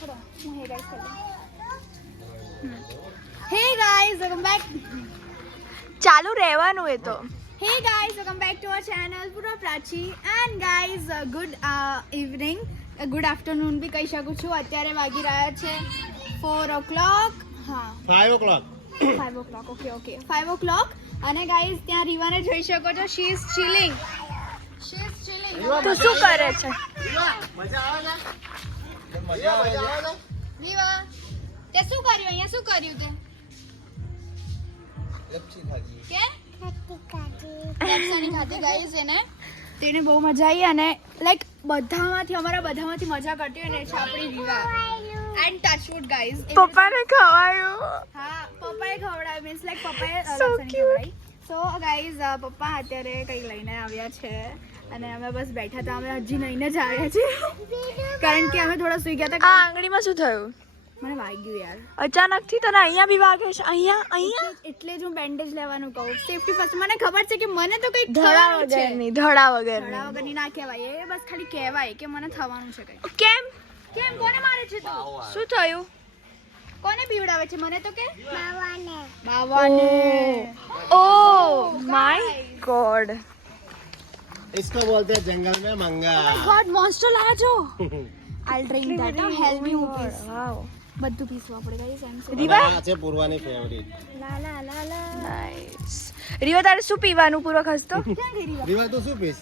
હું હે ગાઈસ હે ગાઈસ વેલકમ બેક ચાલુ રહેવાનું એ તો hey guys welcome back to our channel પૂરા Prachi and guys good evening good afternoon બી કહી શકું છું અત્યારે વાગી રહ્યા છે ફોર ઓ ક્લોક હા five o'clock five o'clock okay okay five o'clock અને ગાઈસ ત્યાં રીવાને જોઈ શકો છો she is chilling she is chilling તું શું કરે છે? મજા આવે છે મજા આવે છે. તે શું કર્યું? અહીંયા શું કર્યું તે? લપસી ખાધી. કે? ગાઈસ એને તેને બહુ મજા આવી અને લાઈક બધામાંથી અમારા બધામાંથી મજા કરતી હોય ને એ છે આપણી રીવા એન્ડ ટચવુડ ગાઈસ પપ્પાને ખવાયું હા પપ્પાએ ખવડાવ્યું. મીન્સ લાઈક પપ્પાએ સો. ખવડાવી. સો ગાઈઝ પપ્પા અત્યારે કંઈક લઈને આવ્યા છે અને અમે બસ બેઠા હતા અમે હજી લઈને જ આવ્યા છીએ. કારણ કે અમે થોડા સુઈ ગયા આ હતા આંગળીમાં શું થયું? મને વાગ્યું યાર. અચાનકથી તને અહીંયા બી વાગે છે અહીંયા અહીંયા? એટલે જ હું બેન્ડેજ લેવાનું કહું. સેફટી ફર્સ્ટ મને ખબર છે કે મને તો કંઈક ધડા વગરની ધડા ધડા વગરની. વગરની ના કહેવાય. એ બસ ખાલી કહેવાય કે મને થવાનું છે કંઈ. કેમ? કેમ? કોને મારે છે તો? શું થયું? કોને પીવડાવે છે મને તો કે બાવાને બાવાને ઓ માય ગોડ इसको बोलते हैं जंगल में मंगा ગોડ મોન્સ્ટર લાયા છો I drink that help me હું પીસ વાવ બધું પીસવા પડે ગાઈસ એમ સો રીવા આ છે પૂર્વાની ફેવરિટ લા લા લા લા નાઈસ રીવા તારે શું પીવાનું પૂરો ખસતો ક્યાં ગઈ રીવા રીવા તું શું પીસ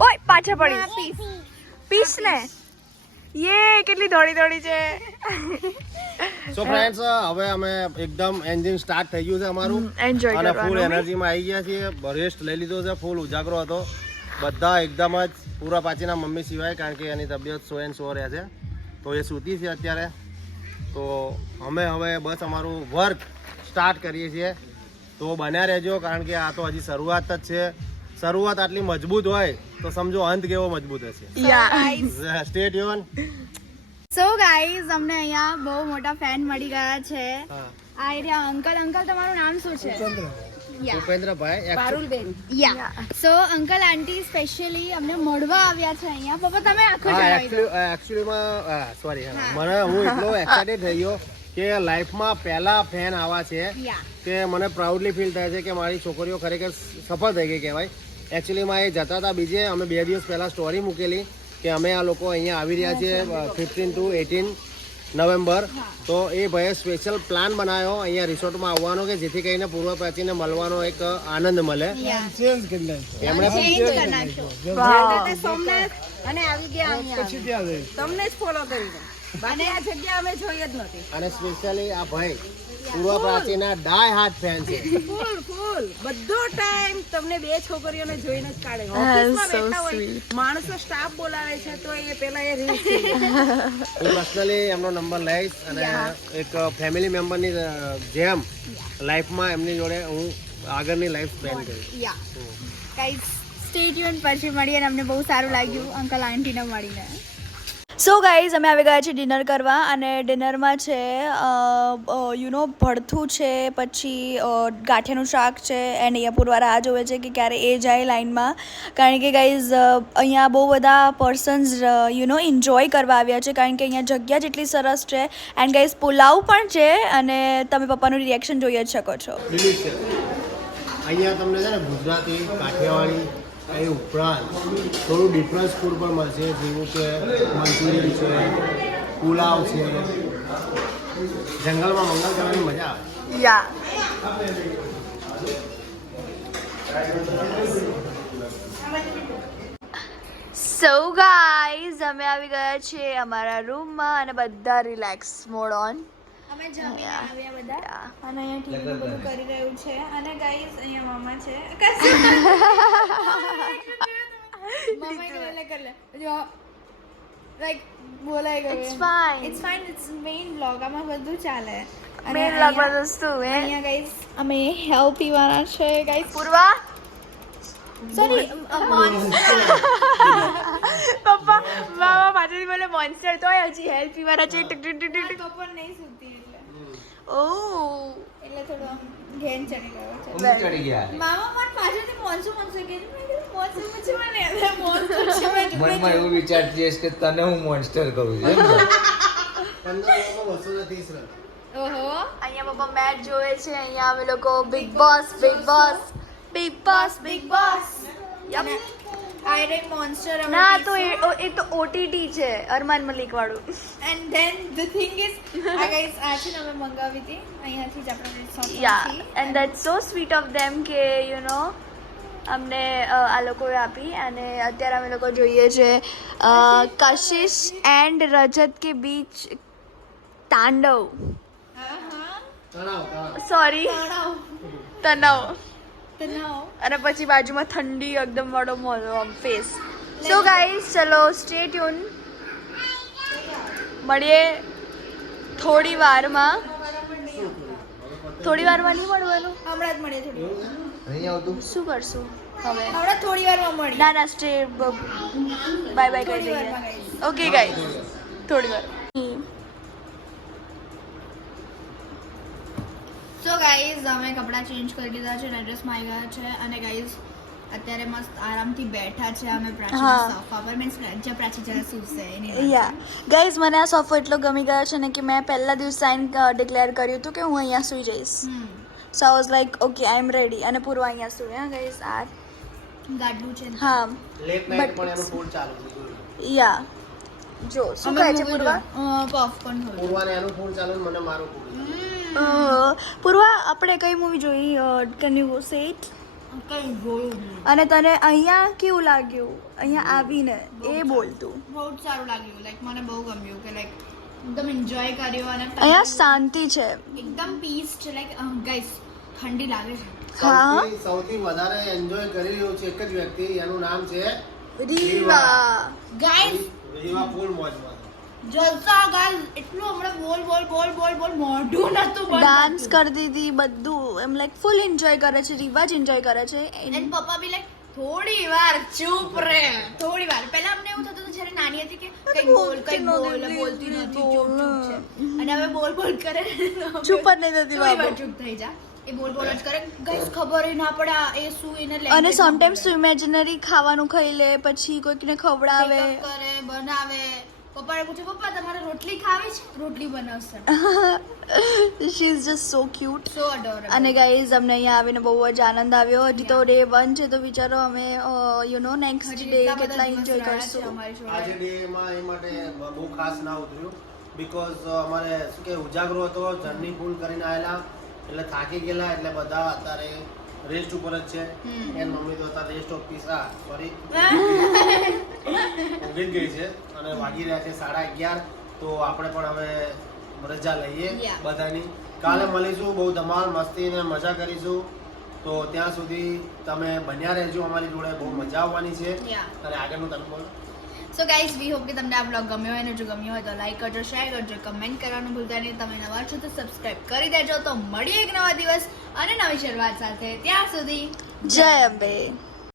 ઓય પાછળ પડી પીસ ને યે કેટલી દોડી દોડી છે. સો ફ્રેન્ડ્સ હવે અમે એકદમ એન્જિન સ્ટાર્ટ થઈ ગયું છે અમારું. એન્જોય અને ફૂલ એનર્જીમાં આવી ગયા છીએ. રેસ્ટ લઈ લીધો છે ફૂલ ઉજાગરો હતો. બધા એકદમ જ પૂરા પાછીના મમ્મી સિવાય કારણ કે એની તબિયત સો એન સો રહે છે. તો એ સૂતી છે અત્યારે. તો અમે હવે બસ અમારું વર્ક સ્ટાર્ટ કરીએ છીએ. તો બન્યા રહેજો કારણ કે આ તો હજી શરૂઆત જ છે. શરૂઆત આટલી મજબૂત હોય તો સમજો અંત કેવો મજબૂત હશે. સ્ટે ટ્યુન સો ગાઈઝ અમને અહીંયા બહુ મોટા ફેન મળી ગયા છે. આ એરિયા અંકલ અંકલ તમારું નામ શું છે? સો અંકલ આંટી સ્પેશિયલી અમને મળવા આવ્યા છે અહીંયા. પપ્પા તમે આખું હા જણાવી દો. એકચ્યુઅલીમાં સોરી મને હું એટલો એક્સાઇટેડ થઈ ગયો કે લાઈફમાં પહેલા ફેન આવા છે કે મને પ્રાઉડલી ફીલ થાય છે કે મારી છોકરીઓ ખરેખર સફળ થઈ ગઈ કહેવાય. એકચ્યુઅલીમાં એ જતા હતા બીજે. અમે બે દિવસ પહેલાં સ્ટોરી મૂકેલી કે અમે આ લોકો અહીંયા આવી રહ્યા છીએ ફિફ્ટીન ટુ એટીન નવેમ્બર તો એ ભાઈએ સ્પેશિયલ પ્લાન બનાવ્યો અહીંયા રિસોર્ટમાં આવવાનો કે જેથી કરીને પૂર્વ પ્રાચીને મળવાનો એક આનંદ મળે. એમણે સોમનાથ અને આવી ગયા અહીંયા તમને જ ફોલો કરીને બાકી આ જગ્યા અમે જોઈ જ નહોતી અને સ્પેશિયલી આ ભાઈ પૂર્વ પ્રાચીના ડાય હાર્ટ ફેન છે. ફૂલ ફૂલ બધો ટાઈમ તમને બે છોકરીઓને જોઈને જ કાઢે. ઓફિસમાં બેઠા હોય માણસો સ્ટાફ બોલાવે છે તો એ પેલા એ રીલ છે. હું પર્સનલી એમનો નંબર લઈશ અને એક ફેમિલી મેમ્બરની જેમ લાઈફમાં એમની જોડે હું આગળની લાઈફ સ્પેન્ડ કરીશ. યા ગાઈઝ સ્ટે ટ્યુન પછી મળીએ અને અમને બહુ સારું લાગ્યું. અંકલ આંટીને મળીને. સો ગાઈઝ અમે આવી ગયા છીએ ડિનર કરવા અને ડિનરમાં છે યુ નો ભડથું છે, પછી ગાંઠિયાનું શાક છે એન્ડ અહીંયા પૂરવાર આ જોવે છે કે ક્યારે એ જાય લાઈનમાં કારણ કે ગાઈઝ અહીંયા બહુ બધા પર્સન્સ યુ નો એન્જોય કરવા આવ્યા છે, કારણ કે અહીંયા જગ્યા જેટલી સરસ છે. એન્ડ ગાઈઝ પુલાવ પણ છે અને તમે પપ્પાનું રિએક્શન જોઈ જ શકો છો. અહીંયા તમને છે ને ગુજરાતી કાઠિયાવાડી એ ઉપરાંત થોડું ડિફરન્સ ફૂડ પણ મળશે, જેવું કે મંચુરિયન છે, પુલાવ છે. જંગલમાં મંગલ કરવાની મજા આવે. સો ગાઈઝ અમે આવી ગયા છીએ અમારા રૂમમાં અને બધા રિલેક્સ મોડ ઓન અમે જમીને આવ્યા બધા. અને અહીંયા ટીવી બધું કરી રહ્યું છે. અને ગાઈઝ અહીંયા મામા છે. મામા બોલે કર લે. જો લાઈક બોલાઈ ગયું it's fine. It's fine it's main blog આમાં બધું ચાલે. અને મેન અહીંયા- લાગવા દોસ્તો હે? અહીંયા ગાઈઝ અમે હેલ્પ પીવાના છે ગાઈઝ પૂર્વા? સોરી પપ્પા મામા બોલે મોન્સ્ટર તો હજી હેલ્પ પીવાના છે tick tick tick tick tick. Couple નહીં સુતી એટલે ઓ એટલે થોડું આમ ઘેન ચડી ગયો છે ઊંઘ ચડી ગયા મામા મને પાછળથી મોનસું મોનસું કે મેં કીધું મોનસું છે મને હવે મોનસું છે મેં જોડે મનમાં એવું વિચારતી હશે કે તને હું મોન્સ્ટર કરું છું એમ ને? પંદર બસો ને ત્રીસ રન ઓહો અહીંયા પપ્પા મેચ જોવે છે અહીંયા અમે લોકો big boss big boss big boss big boss iron monster ના તો એ ઓ- એ તો ઓટીટી છે અરમાન મલિક વાળું and then the thing is આ ગાઈસ આ છે ને અમે મંગાવી હતી. અહીંયાથી જ આપણે shop yeah and that so sweet of them કે યુ નો અમને આ લોકોએ આપી. અને અત્યારે અમે લોકો જોઈએ છે કશિશ? એન્ડ રજત કે બીચ તાંડવ. સોરી તનાવ અને પછી બાજુમાં ઠંડી એકદમ વાળો મોલો ફેસ સો ગાઈઝ ચલો સ્ટે ટ્યુન મળીએ થોડી વારમાં. થોડી વારમાં નહીં મળવાનું? હમણાં જ મળીએ થોડી નહીં આવતું? શું કરશું? હવે. હમણાં થોડી વારમાં મળી ના ના સ્ટે બાય બાય કરી દઈએ. ઓકે ગાઈઝ થોડી વાર. સો ગાઈઝ અમે કપડાં ચેન્જ કરી દીધા છે ડ્રેસ ડ્રેસમાં આવી ગયા છે અને ગાઈઝ અત્યારે મસ્ત આરામથી બેઠા છે અમે પ્રાચીના હા. સોફા પર. મીન્સ જે પ્રાચી જરા એની યા ગાઈઝ મને આ સોફો એટલો ગમી ગયો છે ને કે મેં પહેલા દિવસ સાઇન ડિક્લેર કર્યું હતું કે હું અહીંયા સૂઈ જઈશ. હમ. So I was like okay I am ready અને પૂર્વ અહીંયા સૂઈ હા ગાઈઝ આ. ગાડલું છે હા. લેટ But પણ એનો ફૂલ ચાલુ છે યા જો શું કહે છે પૂર્વા? પોપકોર્ન પૂર્વાને એનું ફૂલ ચાલુ મને મારું ફૂલ પૂર્વા આપણે કઈ મૂવી જોઈ? કેન યુ સે ઇટ કઈ જોયું અને તને અહીંયા કેવું લાગ્યું? અહીંયા આવીને એ બોલતું બહુ જ સારું લાગ્યું. લાઈક મને બહુ ગમ્યું કે લાઈક એકદમ એન્જોય કર્યો અને અહીંયા શાંતિ છે. એકદમ પીસ છે. લાઈક ગાઈસ ઠંડી લાગે છે. હા સૌથી સૌથી વધારે એન્જોય કરી રહ્યો છે એક જ વ્યક્તિ. એનું નામ છે રીવા. ગાઈસ રીવા ફૂલ મોજમાં. જલસા ગાલ એટલું હમણાં બોલ બોલ બોલ બોલ બોલ મોઢું નતું ડાન્સ થતું. કરતી બધું એમ લાઈક ફૂલ એન્જોય કરે છે રિવાજ એન્જોય કરે છે. અને પપ્પા બી લાઈક થોડી વાર ચૂપ રે થોડી વાર. પહેલા અમને એવું થતું હતું જ્યારે નાની હતી કે કઈ બોલ કઈ બોલ બોલતી નથી ચૂપ ચૂપ છે. અને હવે બોલ બોલ કરે. ચૂપ જ નહીં થતી વાર ચૂપ થઈ જા. એ બોલ બોલ જ કરે. ગાઈસ ખબર ના પડે એ શું એને લે અને સમટાઈમ્સ. ઇમેજિનરી ખાવાનું ખાઈ લે પછી કોઈકને ખવડાવે. કરે બનાવે. પપ્પાને પૂછે પપ્પા તમારે રોટલી ખાવી છે? રોટલી બનાવશે. She is just so cute so adorable અને ગાઈઝ અમને અહીંયા આવીને બહુ જ આનંદ આવ્યો. હજી તો ડે વન છે તો વિચારો અમે યુ નો નેક્સ્ટ ડે કેટલા એન્જોય કરશું? આજે ડેમાં એ માટે બહુ ખાસ ના ઉતર્યું. બીકોઝ અમારે શું કે ઉજાગરો હતો જર્ની ફૂલ કરીને આવેલા. એટલે થાકી ગયેલા એટલે બધા અત્યારે રેસ્ટ ઉપર જ છે. એન મમ્મી તો અત્યારે રેસ્ટ ઓફ પીસા સોરી ઊંઘી જ ગઈ છે અને વાગી રહ્યા છે સાડા અગિયાર. તો આપણે પણ હવે રજા લઈએ. બધાની. કાલે મળીશું બહુ ધમાલ મસ્તી ને મજા કરીશું. તો ત્યાં સુધી તમે બન્યા રહેજો અમારી જોડે. બહુ મજા આવવાની છે. અને આગળનું તમે બોલો. સો ગાઈઝ વી હોપ કે તમને આ બ્લોગ ગમ્યો હોય અને જો ગમ્યો હોય તો લાઈક કરજો શેર કરજો કમેન્ટ કરવાનું ભૂલતા નહીં. તમે નવા છો તો સબસ્ક્રાઇબ કરી દેજો. તો મળીએ એક નવા દિવસ અને નવી શરૂઆત સાથે. ત્યાં સુધી જય અંબે.